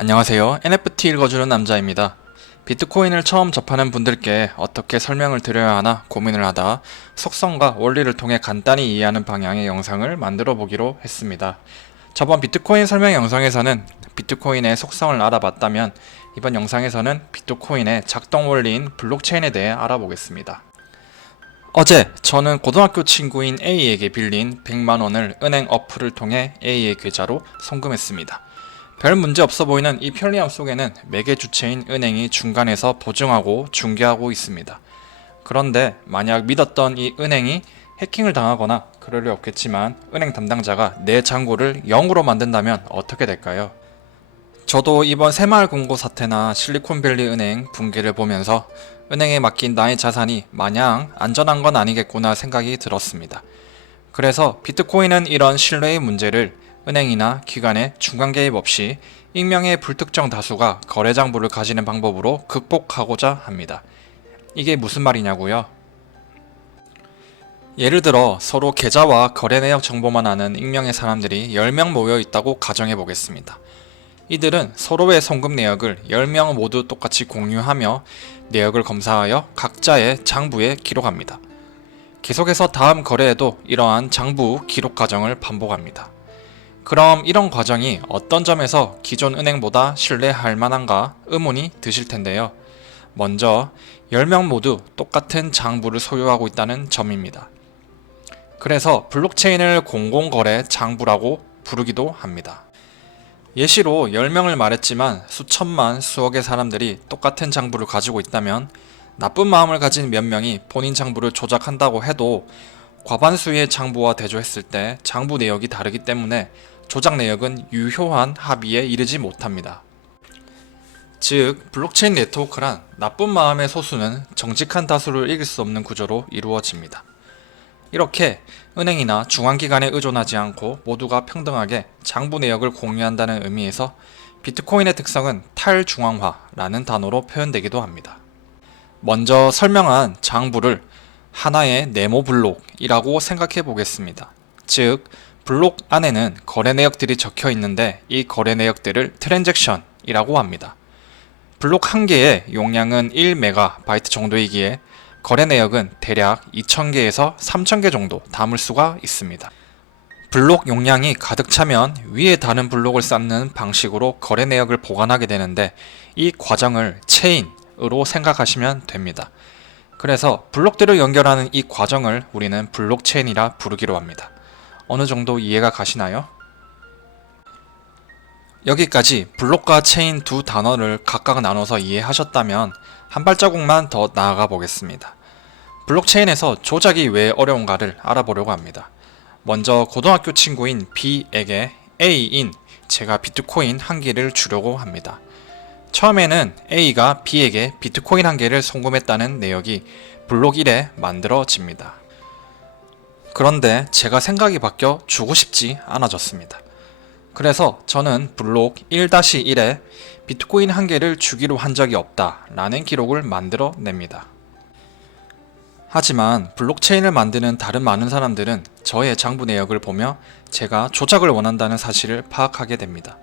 안녕하세요. NFT 읽어주는 남자입니다. 비트코인을 처음 접하는 분들께 어떻게 설명을 드려야 하나 고민을 하다 속성과 원리를 통해 간단히 이해하는 방향의 영상을 만들어 보기로 했습니다. 저번 비트코인 설명 영상에서는 비트코인의 속성을 알아봤다면 이번 영상에서는 비트코인의 작동 원리인 블록체인에 대해 알아보겠습니다. 어제 저는 고등학교 친구인 A에게 빌린 100만원을 은행 어플을 통해 A의 계좌로 송금했습니다. 별 문제 없어 보이는 이 편리함 속에는 매개 주체인 은행이 중간에서 보증하고 중개하고 있습니다. 그런데 만약 믿었던 이 은행이 해킹을 당하거나 그럴 리 없겠지만 은행 담당자가 내 잔고를 0으로 만든다면 어떻게 될까요? 저도 이번 새마을금고 사태나 실리콘밸리 은행 붕괴를 보면서 은행에 맡긴 나의 자산이 마냥 안전한 건 아니겠구나 생각이 들었습니다. 그래서 비트코인은 이런 신뢰의 문제를 은행이나 기관의 중간 개입 없이 익명의 불특정 다수가 거래 장부를 가지는 방법으로 극복하고자 합니다. 이게 무슨 말이냐고요? 예를 들어 서로 계좌와 거래 내역 정보만 아는 익명의 사람들이 10명 모여 있다고 가정해 보겠습니다. 이들은 서로의 송금 내역을 10명 모두 똑같이 공유하며 내역을 검사하여 각자의 장부에 기록합니다. 계속해서 다음 거래에도 이러한 장부 기록 과정을 반복합니다. 그럼 이런 과정이 어떤 점에서 기존 은행보다 신뢰할 만한가 의문이 드실 텐데요. 먼저 10명 모두 똑같은 장부를 소유하고 있다는 점입니다. 그래서 블록체인을 공공거래 장부라고 부르기도 합니다. 예시로 10명을 말했지만 수천만 수억의 사람들이 똑같은 장부를 가지고 있다면 나쁜 마음을 가진 몇 명이 본인 장부를 조작한다고 해도 과반수의 장부와 대조했을 때 장부 내역이 다르기 때문에 조작 내역은 유효한 합의에 이르지 못합니다. 즉, 블록체인 네트워크란 나쁜 마음의 소수는 정직한 다수를 이길 수 없는 구조로 이루어집니다. 이렇게 은행이나 중앙기관에 의존하지 않고 모두가 평등하게 장부 내역을 공유한다는 의미에서 비트코인의 특성은 탈중앙화라는 단어로 표현되기도 합니다. 먼저 설명한 장부를 하나의 네모 블록이라고 생각해 보겠습니다. 즉, 블록 안에는 거래 내역들이 적혀 있는데 이 거래 내역들을 트랜잭션이라고 합니다. 블록 한 개의 용량은 1MB 정도이기에 거래 내역은 대략 2000개에서 3000개 정도 담을 수가 있습니다. 블록 용량이 가득 차면 위에 다른 블록을 쌓는 방식으로 거래 내역을 보관하게 되는데 이 과정을 체인으로 생각하시면 됩니다. 그래서 블록들을 연결하는 이 과정을 우리는 블록체인이라 부르기로 합니다. 어느 정도 이해가 가시나요? 여기까지 블록과 체인 두 단어를 각각 나눠서 이해하셨다면 한 발자국만 더 나아가 보겠습니다. 블록체인에서 조작이 왜 어려운가를 알아보려고 합니다. 먼저 고등학교 친구인 B에게 A인 제가 비트코인 한 개를 주려고 합니다. 처음에는 A가 B에게 비트코인 한 개를 송금했다는 내역이 블록 1에 만들어집니다. 그런데 제가 생각이 바뀌어 주고 싶지 않아졌습니다. 그래서 저는 블록 1-1에 비트코인 한 개를 주기로 한 적이 없다 라는 기록을 만들어 냅니다. 하지만 블록체인을 만드는 다른 많은 사람들은 저의 장부 내역을 보며 제가 조작을 원한다는 사실을 파악하게 됩니다.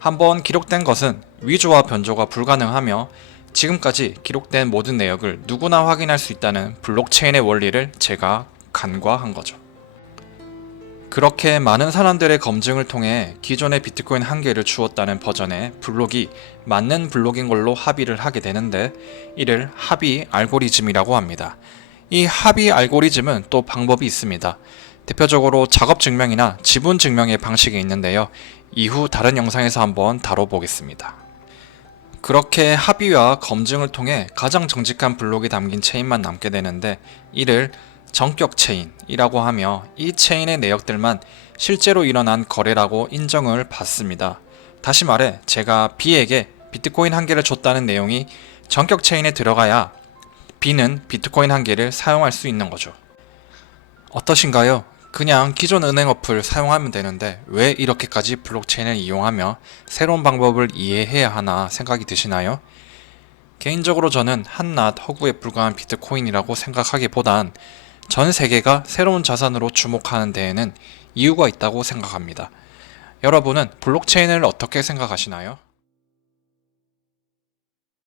한번 기록된 것은 위조와 변조가 불가능하며 지금까지 기록된 모든 내역을 누구나 확인할 수 있다는 블록체인의 원리를 제가 간과한 거죠. 그렇게 많은 사람들의 검증을 통해 기존의 비트코인 한 개를 주었다는 버전의 블록이 맞는 블록인 걸로 합의를 하게 되는데 이를 합의 알고리즘이라고 합니다. 이 합의 알고리즘은 또 방법이 있습니다. 대표적으로 작업 증명이나 지분 증명의 방식이 있는데요. 이후 다른 영상에서 한번 다뤄보겠습니다. 그렇게 합의와 검증을 통해 가장 정직한 블록이 담긴 체인만 남게 되는데 이를 정격 체인이라고 하며 이 체인의 내역들만 실제로 일어난 거래라고 인정을 받습니다. 다시 말해 제가 B에게 비트코인 한 개를 줬다는 내용이 정격 체인에 들어가야 B는 비트코인 한 개를 사용할 수 있는 거죠. 어떠신가요? 그냥 기존 은행 어플 사용하면 되는데 왜 이렇게까지 블록체인을 이용하며 새로운 방법을 이해해야 하나 생각이 드시나요? 개인적으로 저는 한낱 허구에 불과한 비트코인이라고 생각하기보단 전 세계가 새로운 자산으로 주목하는 데에는 이유가 있다고 생각합니다. 여러분은 블록체인을 어떻게 생각하시나요?